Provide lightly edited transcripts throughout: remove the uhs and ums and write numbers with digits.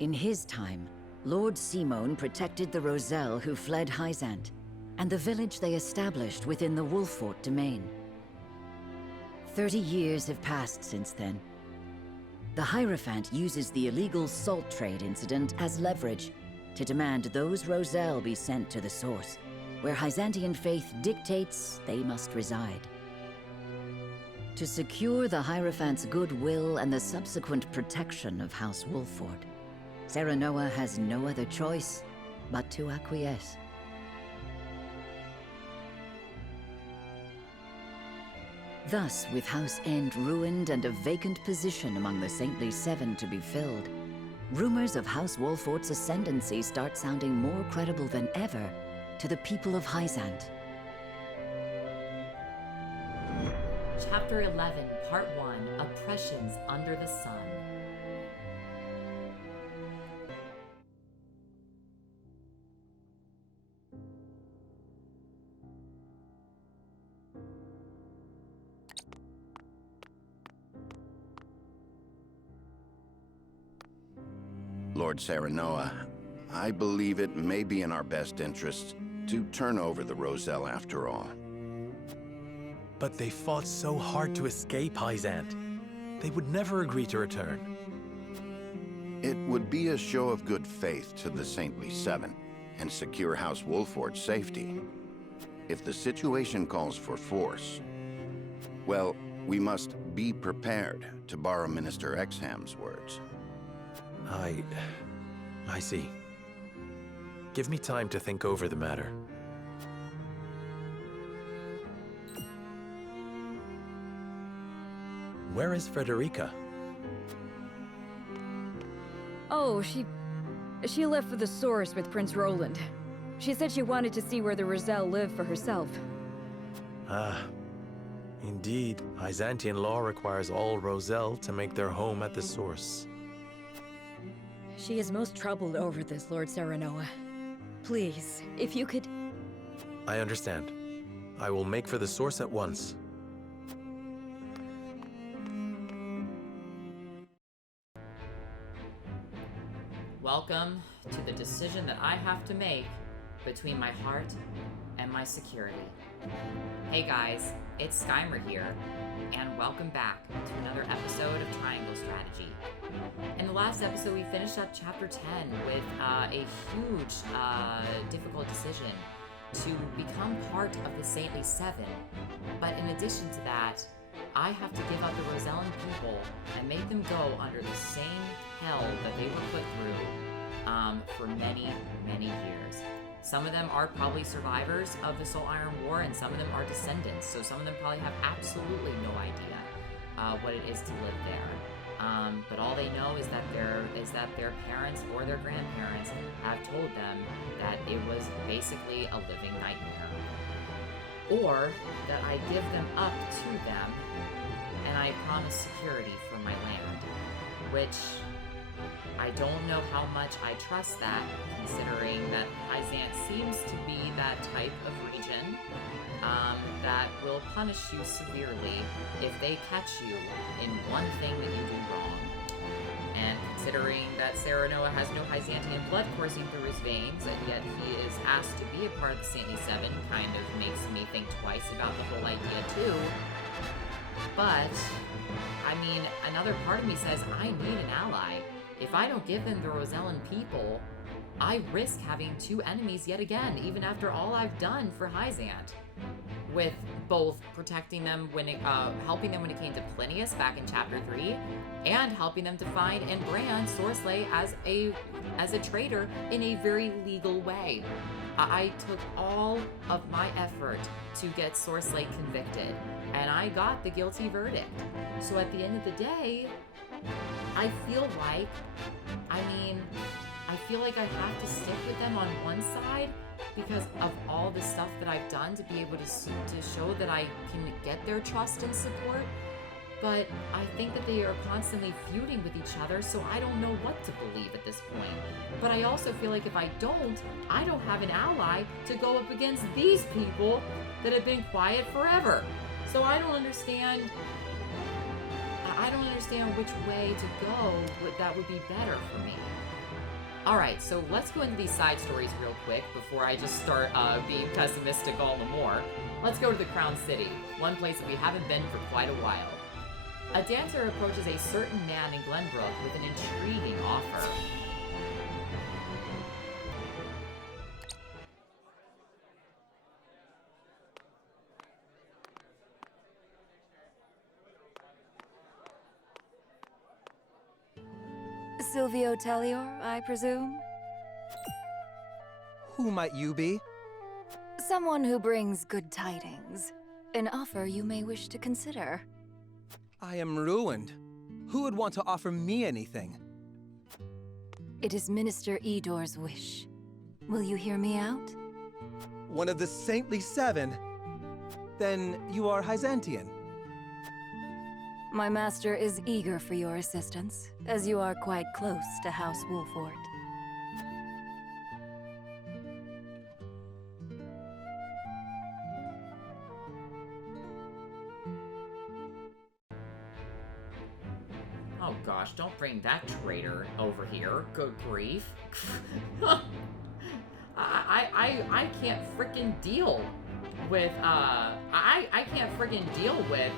In his time, Lord Simone protected the Roselle who fled Hyzante, and the village they established within the Wolffort domain. 30 years have passed since then. The Hierophant uses the illegal salt trade incident as leverage to demand those Roselle be sent to the source, where Hyzantean faith dictates they must reside. To secure the Hierophant's goodwill and the subsequent protection of House Wolffort, Serenoa has no other choice but to acquiesce. Thus, with House End ruined and a vacant position among the Saintly Seven to be filled, rumors of House Wolffort's ascendancy start sounding more credible than ever to the people of Hyzante. Chapter 11, Part 1, Oppressions Under the Sun. Lord Serenoa, I believe it may be in our best interests to turn over the Roselle after all. But they fought so hard to escape Hyzante. They would never agree to return. It would be a show of good faith to the Saintly Seven and secure House Wolffort's safety. If the situation calls for force, well, we must be prepared, to borrow Minister Exham's words. I see. Give me time to think over the matter. Where is Frederica? Oh, she left for the source with Prince Roland. She said she wanted to see where the Roselle lived for herself. Ah, indeed. Hyzantean law requires all Roselle to make their home at the source. She is most troubled over this, Lord Serenoa. Please, if you could... I understand. I will make for the source at once. Welcome to the decision that I have to make between my heart and my security. Hey guys, it's Skymer here, and welcome back to another episode of Triangle Strategy. In the last episode, we finished up Chapter 10 with a huge, difficult decision to become part of the Saintly Seven. But in addition to that, I have to give up the Rosellan people and make them go under the same hell that they were put through for many, many years. Some of them are probably survivors of the Soul Iron War, and some of them are descendants, so some of them probably have absolutely no idea what it is to live there. But all they know is that their parents or their grandparents have told them that it was basically a living nightmare. Or that I give them up to them and I promise security for my land, which I don't know how much I trust that, considering that Hyzante seems to be that type of region that will punish you severely if they catch you in one thing that you do wrong. And considering that Serenoa has no Hyzantean blood coursing through his veins, and yet he is asked to be a part of the Saintly Seven, kind of makes me think twice about the whole idea too. But, I mean, another part of me says I need an ally. If I don't give them the Rosellan people, I risk having two enemies yet again, even after all I've done for Hyzante. With both protecting them when helping them when it came to Plinius back in Chapter 3, and helping them to find and brand Sorcelay as a traitor in a very legal way. I took all of my effort to get Sorcelay convicted, and I got the guilty verdict. So at the end of the day, I feel like I have to stick with them on one side because of all the stuff that I've done to be able to show that I can get their trust and support. But I think that they are constantly feuding with each other, so I don't know what to believe at this point. But I also feel like if I don't have an ally to go up against these people that have been quiet forever. So I don't understand which way to go that would be better for me. Alright, so let's go into these side stories real quick before I just start being pessimistic all the more. Let's go to the Crown City, one place that we haven't been for quite a while. A dancer approaches a certain man in Glenbrook with an intriguing offer. Silvio Tellior, I presume? Who might you be? Someone who brings good tidings. An offer you may wish to consider. I am ruined. Who would want to offer me anything? It is Minister Edor's wish. Will you hear me out? One of the Saintly Seven? Then you are Hyzantean. My master is eager for your assistance, as you are quite close to House Wolfort. Oh gosh, don't bring that traitor over here. Good grief. I can't frickin' deal with, I can't frickin' deal with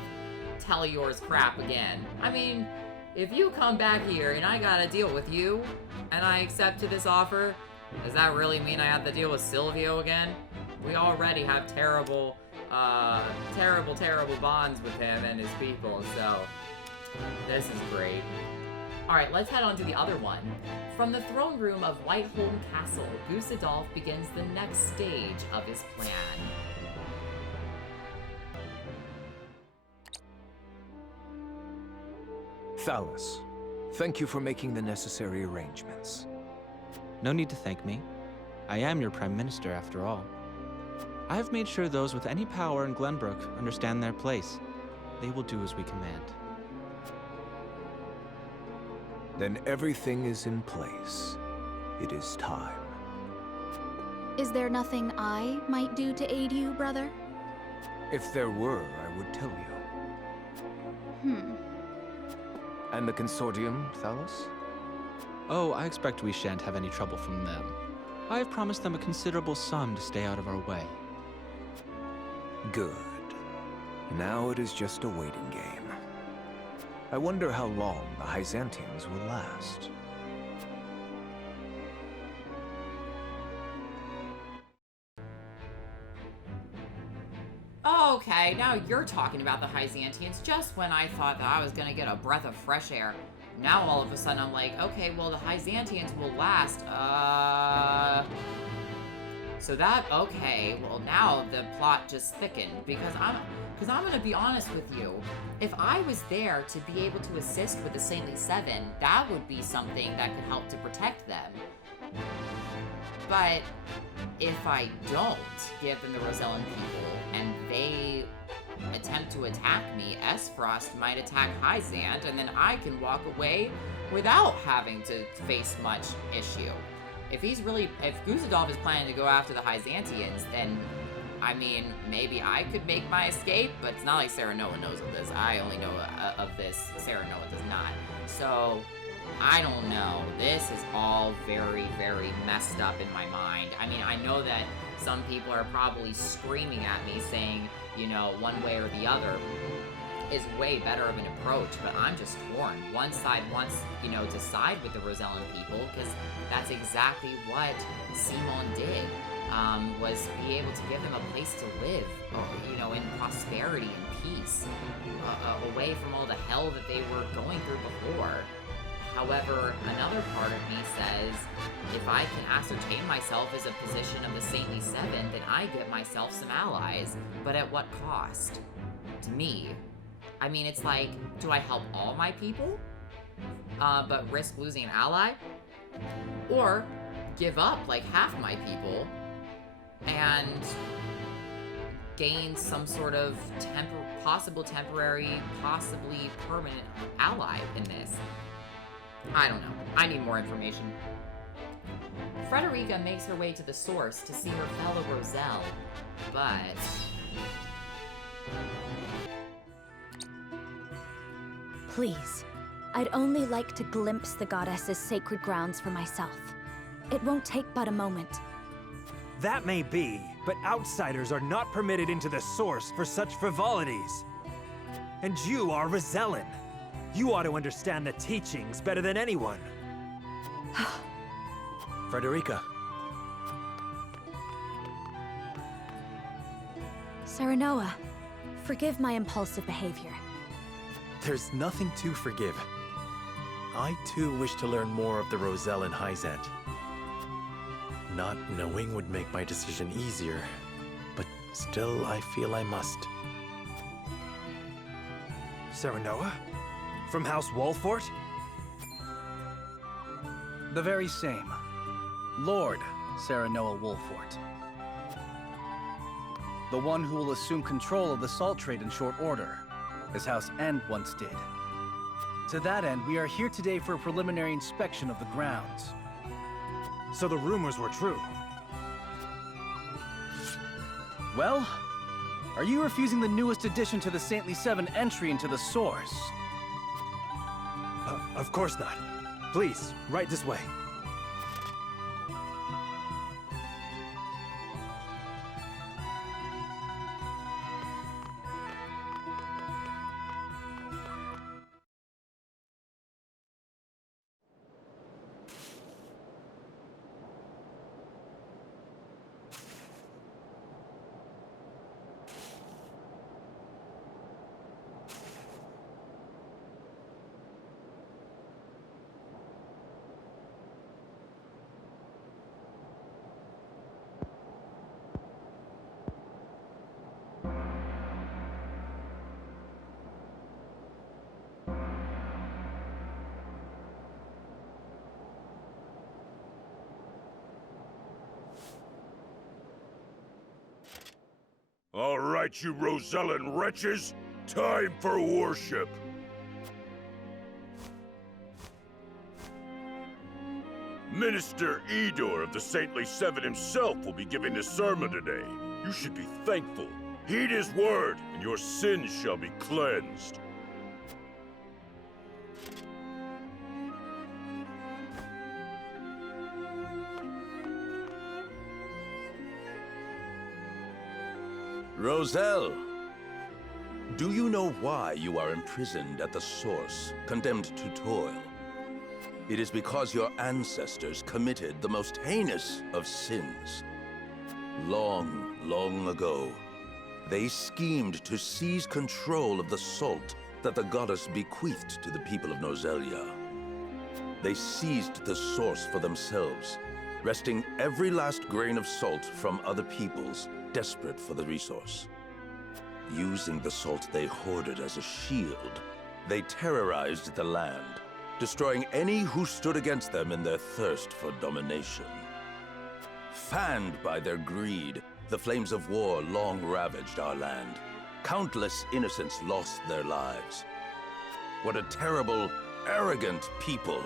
Tellior's crap again. I mean, if you come back here and I gotta deal with you, and I accepted this offer, does that really mean I have to deal with Silvio again? We already have terrible bonds with him and his people, so this is great. Alright, let's head on to the other one. From the throne room of Whiteholm Castle, Gusadolf begins the next stage of his plan. Thalus, thank you for making the necessary arrangements. No need to thank me. I am your Prime Minister, after all. I have made sure those with any power in Glenbrook understand their place. They will do as we command. Then everything is in place. It is time. Is there nothing I might do to aid you, brother? If there were, I would tell you. And the consortium, Thalus? Oh, I expect we shan't have any trouble from them. I have promised them a considerable sum to stay out of our way. Good. Now it is just a waiting game. I wonder how long the Hyzantians will last. Okay, now you're talking about the Hyzantians just when I thought that I was gonna get a breath of fresh air. Now all of a sudden I'm like, okay, well the Hyzantians will last, So that, okay, well now the plot just thickened, because I'm gonna be honest with you. If I was there to be able to assist with the Saintly Seven, that would be something that could help to protect them. But if I don't give them the Rosellan people, and they attempt to attack me, Esfrost might attack Hyzante, and then I can walk away without having to face much issue. If Gusadolf is planning to go after the Hyzantians, then, I mean, maybe I could make my escape, but it's not like Serenoa knows of this. I only know of this, Serenoa does not. So, I don't know. This is all very, very messed up in my mind. I mean, I know that some people are probably screaming at me saying, you know, one way or the other is way better of an approach, but I'm just torn. One side wants, you know, to side with the Rosellan people, because that's exactly what Simon did, was be able to give them a place to live, you know, in prosperity and peace, away from all the hell that they were going through before. However, another part of me says, if I can ascertain myself as a position of the Saintly Seven, then I get myself some allies, but at what cost? To me. I mean, it's like, do I help all my people, but risk losing an ally? Or give up like half my people and gain some sort of possible temporary, possibly permanent ally in this? I don't know. I need more information. Frederica makes her way to the source to see her fellow Roselle, but... Please, I'd only like to glimpse the goddess's sacred grounds for myself. It won't take but a moment. That may be, but outsiders are not permitted into the Source for such frivolities. And you are Rosellan. You ought to understand the teachings better than anyone. Frederica. Serenoa, forgive my impulsive behavior. There's nothing to forgive. I too wish to learn more of the Rosellan Hyzante. Not knowing would make my decision easier, but still I feel I must. Serenoa? From House Wolfort? The very same. Lord Serenoa Wolfort. The one who will assume control of the salt trade in short order, as House End once did. To that end, we are here today for a preliminary inspection of the grounds. So the rumors were true. Well, are you refusing the newest addition to the Saintly Seven entry into the Source? Of course not. Please, right this way. All right, you Rosellan wretches! Time for worship! Minister Edor of the Saintly Seven himself will be giving the sermon today. You should be thankful. Heed his word, and your sins shall be cleansed. Roselle, do you know why you are imprisoned at the Source, condemned to toil? It is because your ancestors committed the most heinous of sins. Long, long ago, they schemed to seize control of the salt that the goddess bequeathed to the people of Nozelia. They seized the Source for themselves, wresting every last grain of salt from other peoples, desperate for the resource. Using the salt they hoarded as a shield, they terrorized the land, destroying any who stood against them in their thirst for domination. Fanned by their greed, the flames of war long ravaged our land. Countless innocents lost their lives. What a terrible, arrogant people.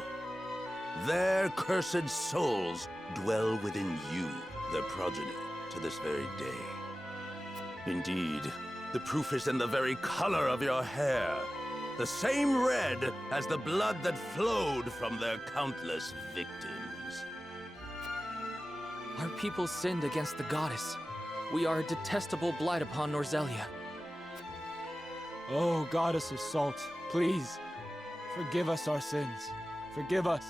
Their cursed souls dwell within you, their progeny, to this very day. Indeed, the proof is in the very color of your hair. The same red as the blood that flowed from their countless victims. Our people sinned against the goddess. We are a detestable blight upon Nozelia. Oh, goddess of salt, please, forgive us our sins. Forgive us.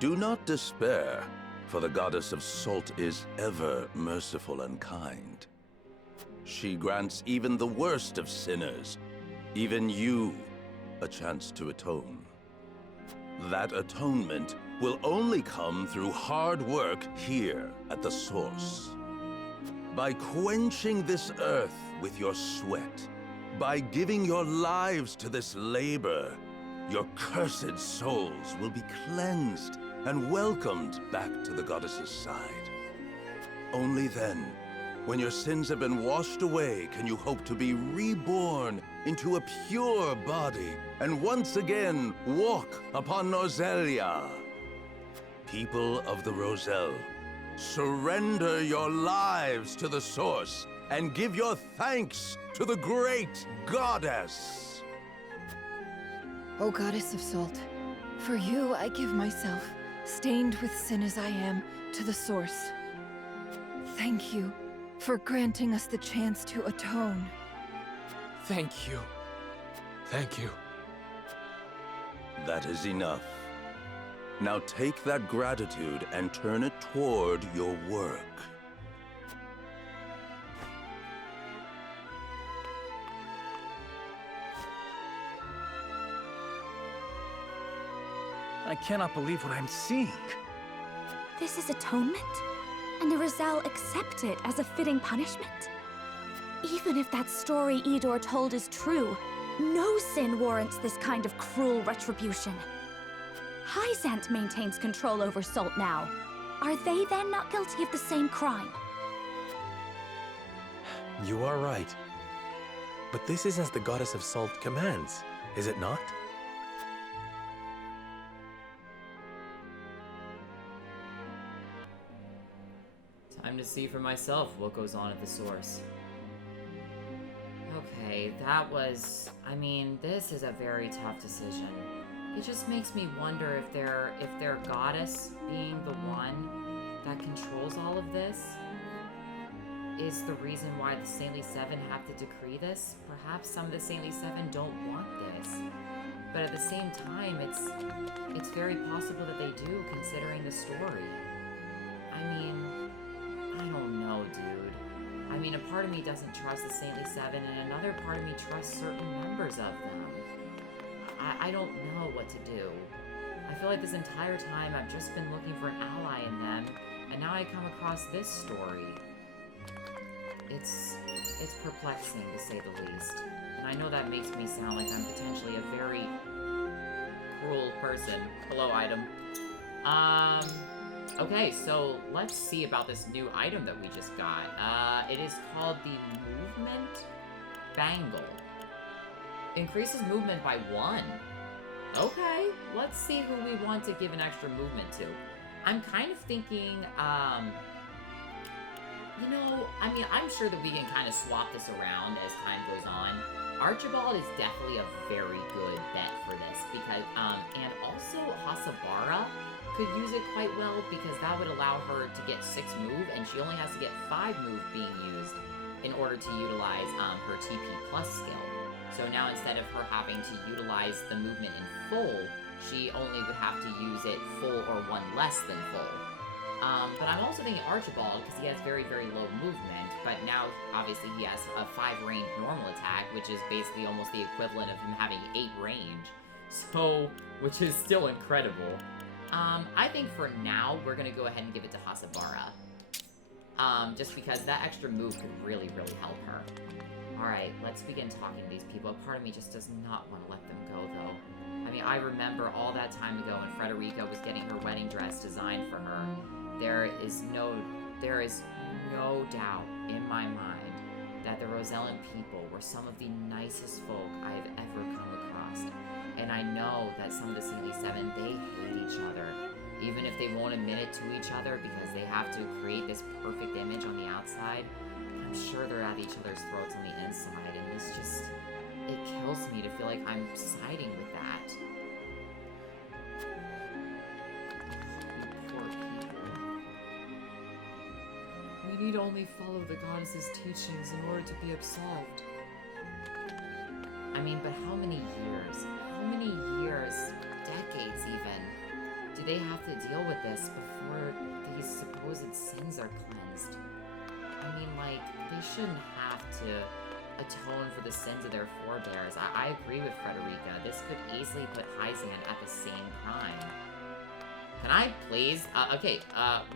Do not despair, for the goddess of salt is ever merciful and kind. She grants even the worst of sinners, even you, a chance to atone. That atonement will only come through hard work here at the Source. By quenching this earth with your sweat, by giving your lives to this labor, your cursed souls will be cleansed and welcomed back to the goddess's side. Only then, when your sins have been washed away, can you hope to be reborn into a pure body and once again walk upon Nozelia. People of the Roselle, surrender your lives to the Source and give your thanks to the great goddess. O goddess of salt, for you I give myself. stained with sin as I am, to the source. Thank you for granting us the chance to atone. Thank you. Thank you. That is enough. Now take that gratitude and turn it toward your work. I cannot believe what I'm seeing. This is atonement? And the Rosell accept it as a fitting punishment? Even if that story Idor told is true, no sin warrants this kind of cruel retribution. Hyzante maintains control over Salt now. Are they then not guilty of the same crime? You are right. But this is as the Goddess of Salt commands, is it not? Time to see for myself what goes on at the source. Okay, that was... I mean, this is a very tough decision. It just makes me wonder if their goddess being the one that controls all of this is the reason why the Saintly Seven have to decree this. Perhaps some of the Saintly Seven don't want this. But at the same time, it's very possible that they do, considering the story. I mean, I don't know, dude. I mean, a part of me doesn't trust the Saintly Seven, and another part of me trusts certain members of them. I don't know what to do. I feel like this entire time I've just been looking for an ally in them, and now I come across this story. It's perplexing, to say the least. And I know that makes me sound like I'm potentially a very cruel person. Hello, item. Okay, so let's see about this new item that we just got. It is called the Movement Bangle. Increases movement by 1. Okay, let's see who we want to give an extra movement to. I'm kind of thinking, you know, I mean, I'm sure that we can kind of swap this around as time goes on. Archibald is definitely a very good bet for this because, and also Hasabara could use it quite well because that would allow her to get 6 move, and she only has to get 5 move being used in order to utilize her TP plus skill. So now instead of her having to utilize the movement in full, she only would have to use it full or 1 less than full. But I'm also thinking Archibald because he has very, very low movement, but now obviously he has a 5 range normal attack, which is basically almost the equivalent of him having 8 range. So, which is still incredible. I think for now, we're gonna go ahead and give it to Hasabara. Just because that extra move could really, really help her. Alright, let's begin talking to these people. A part of me just does not want to let them go, though. I mean, I remember all that time ago when Frederica was getting her wedding dress designed for her. There is no doubt in my mind that the Rosellan people were some of the nicest folk I have ever come across. And I know that some of the Saintly Seven, they hate each other. Even if they won't admit it to each other because they have to create this perfect image on the outside, I'm sure they're at each other's throats on the inside, and this just, it kills me to feel like I'm siding with that. You poor people. We need only follow the goddess's teachings in order to be absolved. I mean, but how many years? How many years, decades even, do they have to deal with this before these supposed sins are cleansed? I mean, like, they shouldn't have to atone for the sins of their forebears. I agree with Frederica. This could easily put Hyzante at the same crime. Can I please? Okay,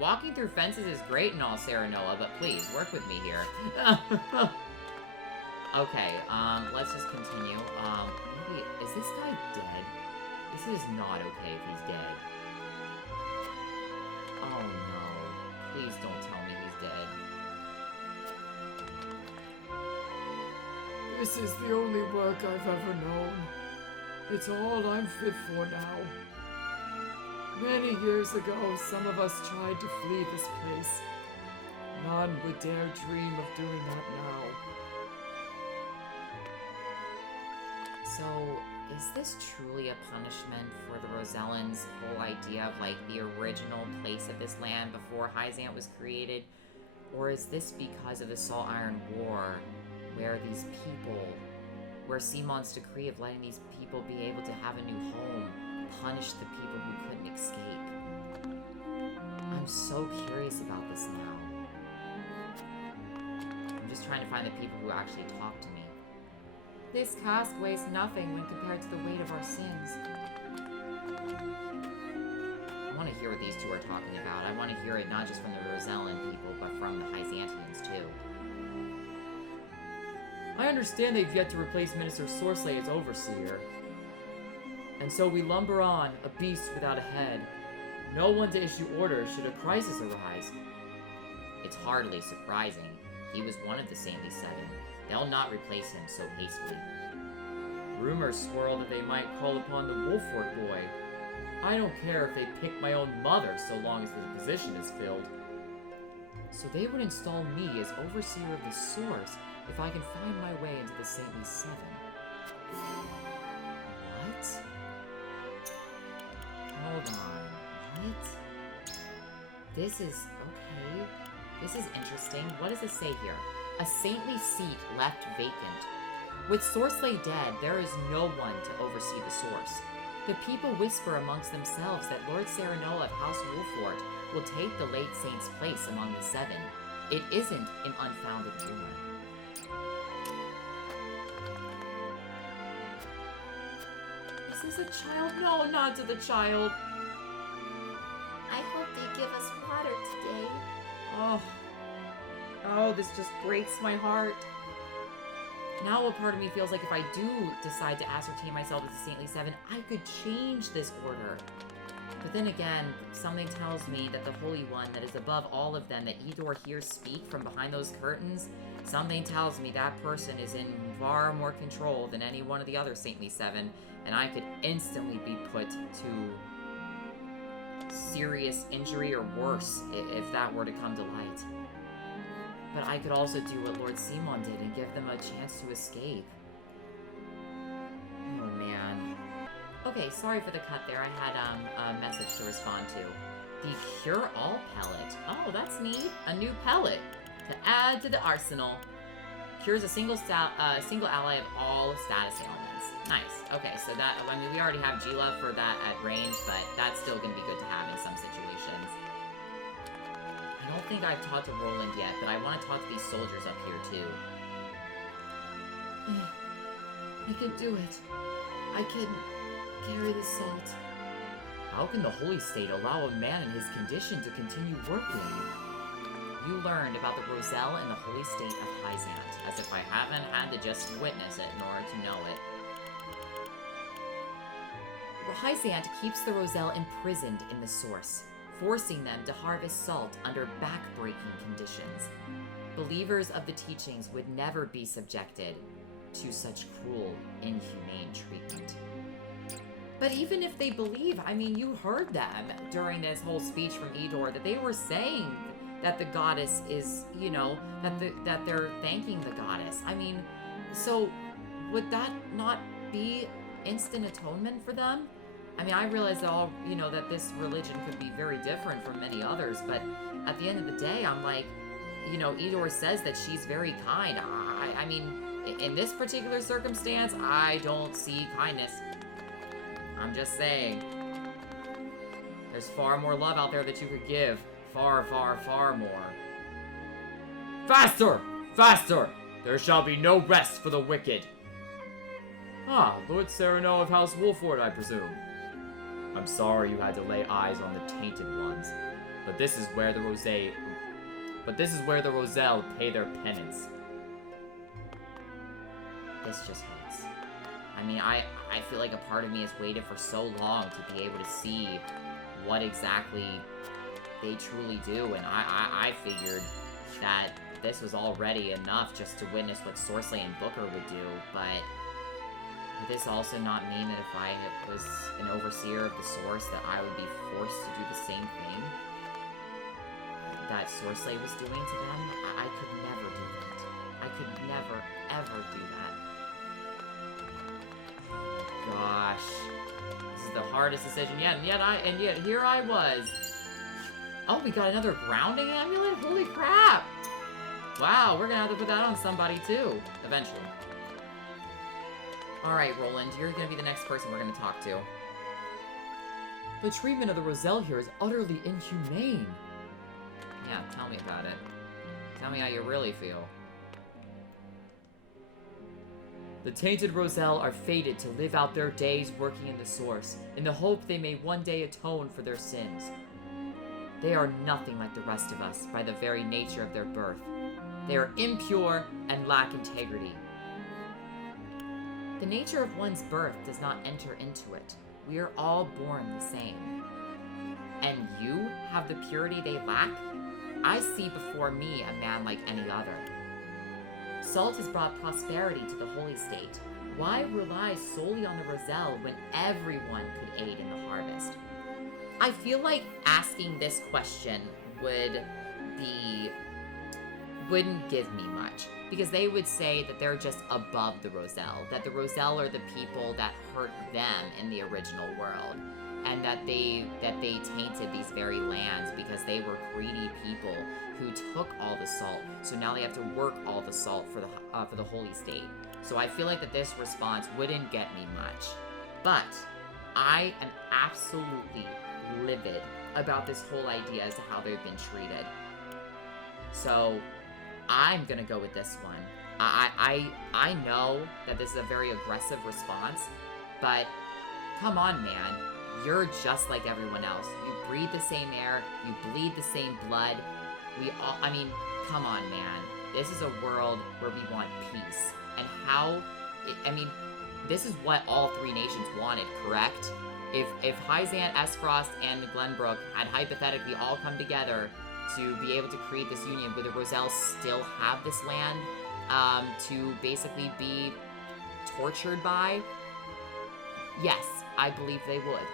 walking through fences is great and all, Sarah Noah, but please, work with me here. Okay, let's just continue. Maybe, is this guy dead? This is not okay if he's dead. Oh no. Please don't tell me he's dead. This is the only work I've ever known. It's all I'm fit for now. Many years ago, some of us tried to flee this place. None would dare dream of doing that now. So, is this truly a punishment for the Rosellans' whole idea of, like, the original place of this land before Hyzante was created? Or is this because of the Salt Iron War, where these people, where Simon's decree of letting these people be able to have a new home punished the people who couldn't escape? I'm so curious about this now. I'm just trying to find the people who actually talk to me. This cask weighs nothing when compared to the weight of our sins. I want to hear what these two are talking about. I want to hear it not just from the Rosellan people, but from the Hyzantians too. I understand they've yet to replace Minister Sorsley as overseer. And so we lumber on, a beast without a head. No one to issue orders should a crisis arise. It's hardly surprising. He was one of the Saintly Seven. They'll not replace him so hastily. Rumors swirl that they might call upon the Wolfort boy. I don't care if they pick my own mother so long as the position is filled. So they would install me as overseer of the Source if I can find my way into the Saintly Seven. What? Hold on. What? This is... okay. This is interesting. What does it say here? A saintly seat left vacant. With Sorsley dead, there is no one to oversee the Source. The people whisper amongst themselves that Lord Serenoa of House Wolfort will take the late saint's place among the Seven. It isn't an unfounded rumor. This is a child. No, not to the child. I hope they give us water today. Oh, this just breaks my heart. Now a part of me feels like if I do decide to ascertain myself as a Saintly Seven, I could change this order. But then again, something tells me that the Holy One that is above all of them, that Idor hears speak from behind those curtains, something tells me that person is in far more control than any one of the other Saintly Seven, and I could instantly be put to serious injury or worse if that were to come to light. But I could also do what Lord Simon did and give them a chance to escape. Oh man. Okay, sorry for the cut there. I had a message to respond to. The Cure All pellet. Oh, that's neat. A new pellet to add to the arsenal. Cures a single ally of all status ailments. Nice. Okay, so that, I mean, we already have G-Love for that at range, but that's still going to be good to have in some situations. I don't think I've talked to Roland yet, but I want to talk to these soldiers up here, too. I can do it. I can carry the salt. How can the Holy State allow a man in his condition to continue working? You learned about the Roselle and the Holy State of Hyzante, as if I haven't had to just witness it in order to know it. Hyzante keeps the Roselle imprisoned in the Source, forcing them to harvest salt under back-breaking conditions. Believers of the teachings would never be subjected to such cruel, inhumane treatment. But even if they believe, I mean, you heard them during this whole speech from Idor, that they were saying that the goddess is, you know, that they're thanking the goddess. I mean, so would that not be instant atonement for them? I mean, I realize that all, you know, that this religion could be very different from many others, but at the end of the day, I'm like, you know, Idor says that she's very kind. I mean, in this particular circumstance, I don't see kindness. I'm just saying. There's far more love out there that you could give. Far, far, far more. Faster! Faster! There shall be no rest for the wicked. Ah, Lord Serenoa of House Wolfort, I presume. I'm sorry you had to lay eyes on the tainted ones, but this is where the Roselle pay their penance. This just hurts. I mean, I feel like a part of me has waited for so long to be able to see what exactly they truly do, and I figured that this was already enough just to witness what Sorsley and Booker would do, but would this also not mean that if I was an overseer of the Source, that I would be forced to do the same thing that Sorsley was doing to them? I could never do that. I could never, ever do that. gosh. This is the hardest decision yet, and yet here I was. Oh, we got another grounding amulet? Holy crap! Wow, we're gonna have to put that on somebody too, eventually. Alright, Roland, you're gonna be the next person we're gonna talk to. The treatment of the Roselle here is utterly inhumane. Yeah, tell me about it. Tell me how you really feel. The tainted Roselle are fated to live out their days working in the Source, in the hope they may one day atone for their sins. They are nothing like the rest of us by the very nature of their birth. They are impure and lack integrity. The nature of one's birth does not enter into it. We are all born the same. And you have the purity they lack? I see before me a man like any other. Salt has brought prosperity to the holy state. Why rely solely on the Roselle when everyone could aid in the harvest? I feel like asking this question wouldn't give me much, because they would say that they're just above the Roselle, that the Roselle are the people that hurt them in the original world, and that they tainted these very lands because they were greedy people who took all the salt. So now they have to work all the salt for the holy state. So I feel like that this response wouldn't get me much, but I am absolutely livid about this whole idea as to how they've been treated. So I'm gonna go with this one. I know that this is a very aggressive response, but come on, man. You're just like everyone else. You breathe the same air, you bleed the same blood. I mean, come on, man. This is a world where we want peace. And this is what all three nations wanted, correct? If Hyzante, Esfrost, and Glenbrook had hypothetically all come together to be able to create this union, would the Roselle still have this land to basically be tortured by? Yes, I believe they would.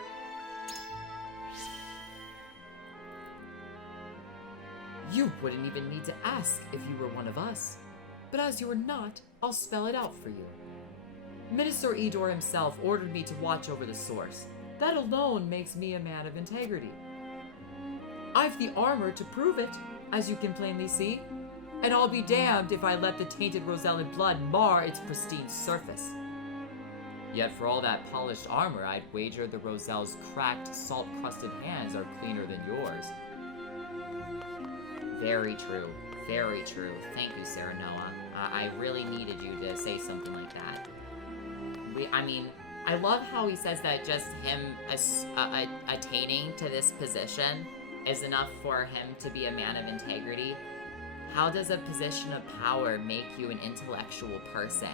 You wouldn't even need to ask if you were one of us. But as you are not, I'll spell it out for you. Minister Edor himself ordered me to watch over the Source. That alone makes me a man of integrity. I've the armor to prove it, as you can plainly see, and I'll be damned if I let the tainted Rosellan blood mar its pristine surface. Yet for all that polished armor, I'd wager the Roselle's cracked, salt-crusted hands are cleaner than yours. Very true. Very true. Thank you, Sarah Noah. I really needed you to say something like that. I love how he says that just him attaining to this position is enough for him to be a man of integrity. How does a position of power make you an intellectual person?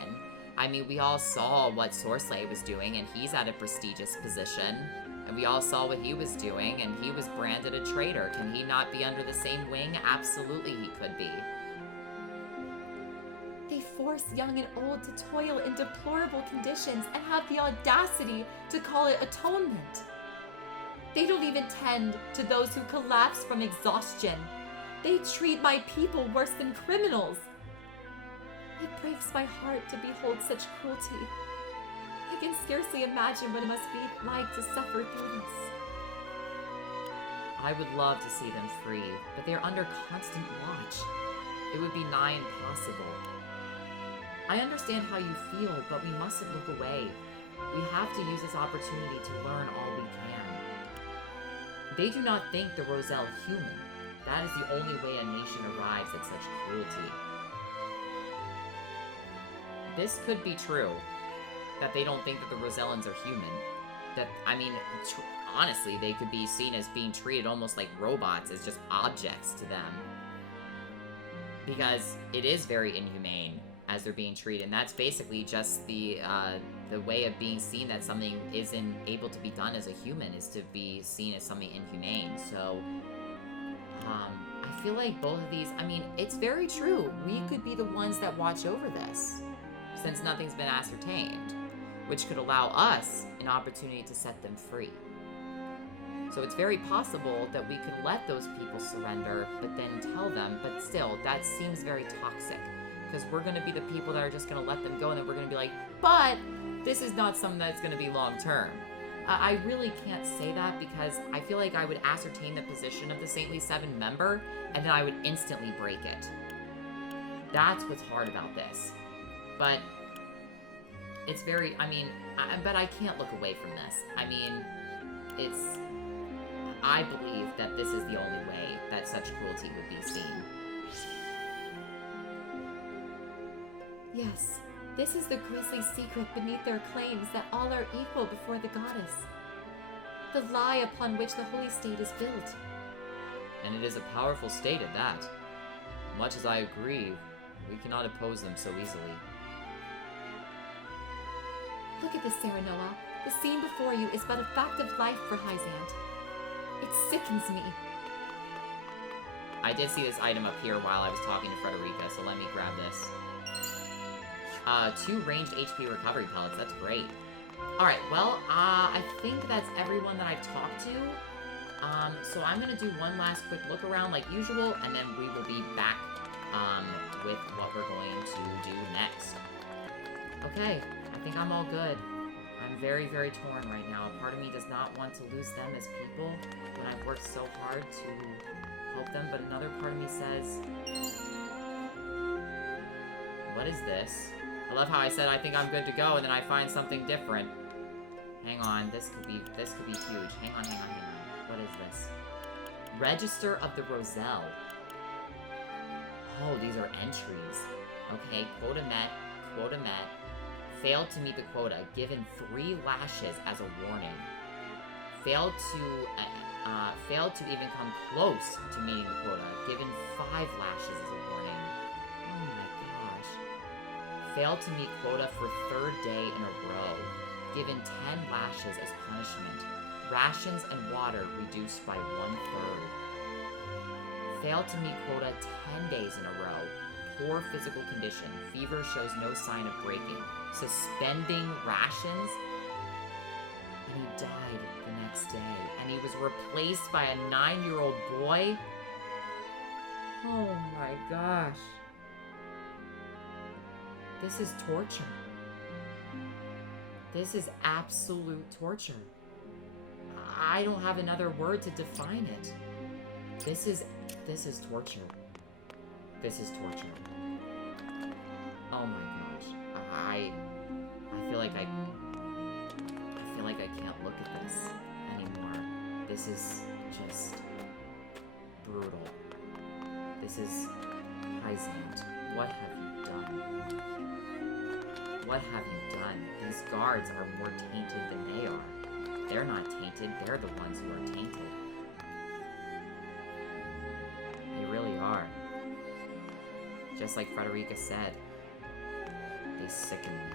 I mean, we all saw what Sorcelet was doing, and he's at a prestigious position. And we all saw what he was doing, and he was branded a traitor. Can he not be under the same wing? Absolutely he could be. They force young and old to toil in deplorable conditions and have the audacity to call it atonement. They don't even tend to those who collapse from exhaustion. They treat my people worse than criminals. It breaks my heart to behold such cruelty. I can scarcely imagine what it must be like to suffer through this. I would love to see them free, but they are under constant watch. It would be nigh impossible. I understand how you feel, but we mustn't look away. We have to use this opportunity to learn all we can. They do not think the Roselle human. That is the only way a nation arrives at such cruelty. This could be true, that they don't think that the Rosellans are human. That, honestly, they could be seen as being treated almost like robots, as just objects to them. Because it is very inhumane as they're being treated, and that's basically just the way of being seen that something isn't able to be done as a human, is to be seen as something inhumane. So, I feel like both of these, it's very true. We could be the ones that watch over this, since nothing's been ascertained, which could allow us an opportunity to set them free. So it's very possible that we could let those people surrender, but then tell them, but still, that seems very toxic, because we're going to be the people that are just going to let them go, and then we're going to be like, but this is not something that's going to be long term. I really can't say that because I feel like I would ascertain the position of the Saintly Seven member and then I would instantly break it. That's what's hard about this. But it's very, but I can't look away from this. I believe that this is the only way that such cruelty would be seen. Yes, this is the grisly secret beneath their claims that all are equal before the goddess. The lie upon which the holy state is built. And it is a powerful state at that. Much as I agree, we cannot oppose them so easily. Look at this, Serenoa. The scene before you is but a fact of life for Hyzante. It sickens me. I did see this item up here while I was talking to Frederica, so let me grab this. 2 ranged HP recovery pellets, that's great. Alright, well, I think that's everyone that I've talked to. So I'm gonna do one last quick look around like usual, and then we will be back, with what we're going to do next. Okay, I think I'm all good. I'm very, very torn right now. A part of me does not want to lose them as people when I've worked so hard to help them, but another part of me says, what is this? I love how I said I think I'm good to go, and then I find something different. Hang on, this could be huge. Hang on. What is this? Register of the Roselle. Oh, these are entries. Okay, quota met. Failed to meet the quota, given 3 lashes as a warning. Failed to even come close to meeting the quota, given 5 lashes as a warning. Oh my gosh. Failed to meet quota for 3rd day in a row, given 10 lashes as punishment. Rations and water reduced by 1/3. Failed to meet quota 10 days in a row. Poor physical condition. Fever shows no sign of breaking. Suspending rations. And he died the next day. And he was replaced by a 9-year-old boy. Oh my gosh. This is torture. This is absolute torture. I don't have another word to define it. This is torture. This is torture. Oh my gosh. I feel like I can't look at this anymore. This is just brutal. This is Hyzante. What have you done? What have you done? These guards are more tainted than they are. They're not tainted, they're the ones who are tainted. They really are. Just like Frederica said, they sicken me.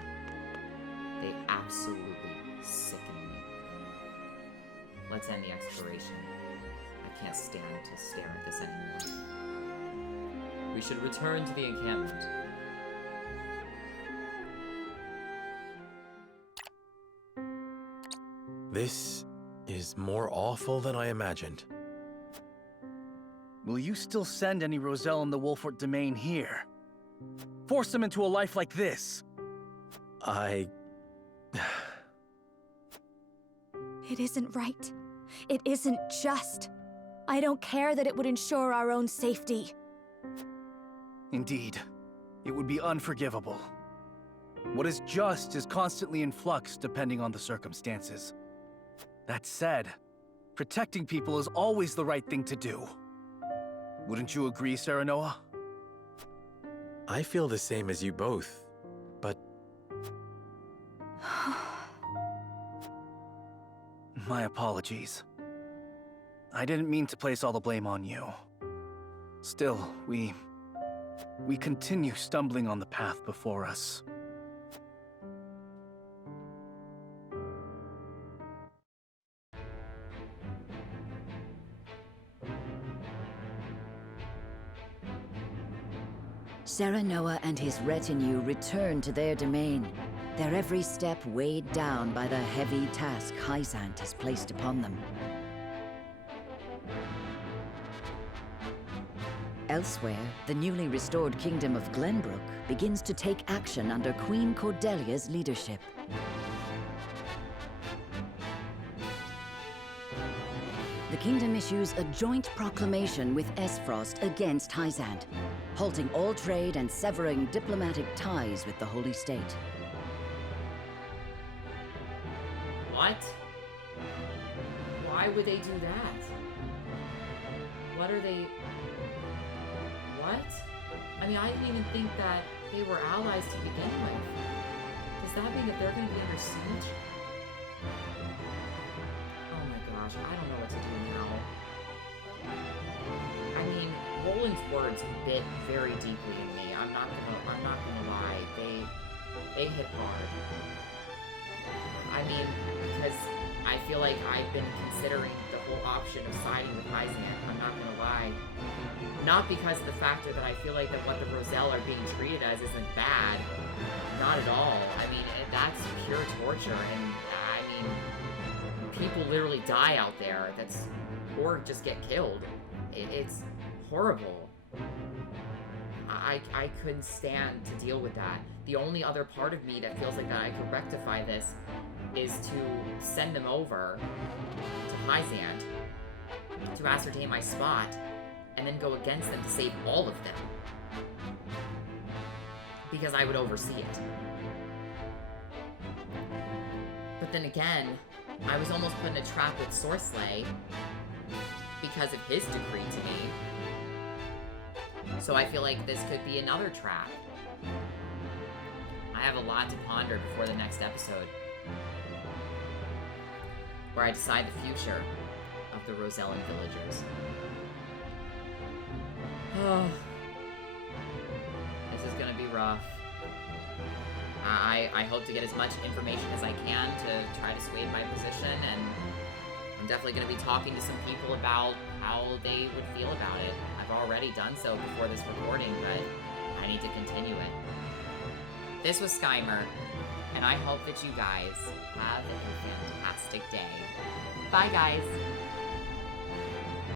They absolutely sicken me. Let's end the exploration. I can't stand to stare at this anymore. We should return to the encampment. This is more awful than I imagined. Will you still send any Roselle in the Wolfort domain here? Force them into a life like this? It isn't right. It isn't just. I don't care that it would ensure our own safety. Indeed. It would be unforgivable. What is just is constantly in flux depending on the circumstances. That said, protecting people is always the right thing to do. Wouldn't you agree, Serenoa? I feel the same as you both, but... My apologies. I didn't mean to place all the blame on you. Still, we continue stumbling on the path before us. Serenoa and his retinue return to their domain, their every step weighed down by the heavy task Hyzante has placed upon them. Elsewhere, the newly restored kingdom of Glenbrook begins to take action under Queen Cordelia's leadership. The kingdom issues a joint proclamation with Esfrost against Hyzante, halting all trade and severing diplomatic ties with the Holy State. What? Why would they do that? What are they... What? I mean, I didn't even think that they were allies to begin with. Does that mean that they're going to be under siege? Oh my gosh, I don't know what to do now. I mean, Roland's words bit very deeply in me. I'm not gonna lie. They hit hard. I mean, because I feel like I've been considering the whole option of siding with Hyzante. I'm not gonna lie. Not because of the factor that I feel like that what the Roselle are being treated as isn't bad. Not at all. I mean, that's pure torture, and I mean, people literally die out there. Or just get killed. It's horrible. I couldn't stand to deal with that. The only other part of me that feels like that I could rectify this is to send them over to Hyzante to ascertain my spot, and then go against them to save all of them. Because I would oversee it. But then again, I was almost put in a trap with Sorcelet because of his decree to me. So I feel like this could be another trap. I have a lot to ponder before the next episode, where I decide the future of the Rosellan villagers. Oh, this is gonna be rough. I hope to get as much information as I can to try to sway my position, and I'm definitely going to be talking to some people about how they would feel about it. I've already done so before this recording, but I need to continue it. This was Skymer, and I hope that you guys have a fantastic day. Bye, guys!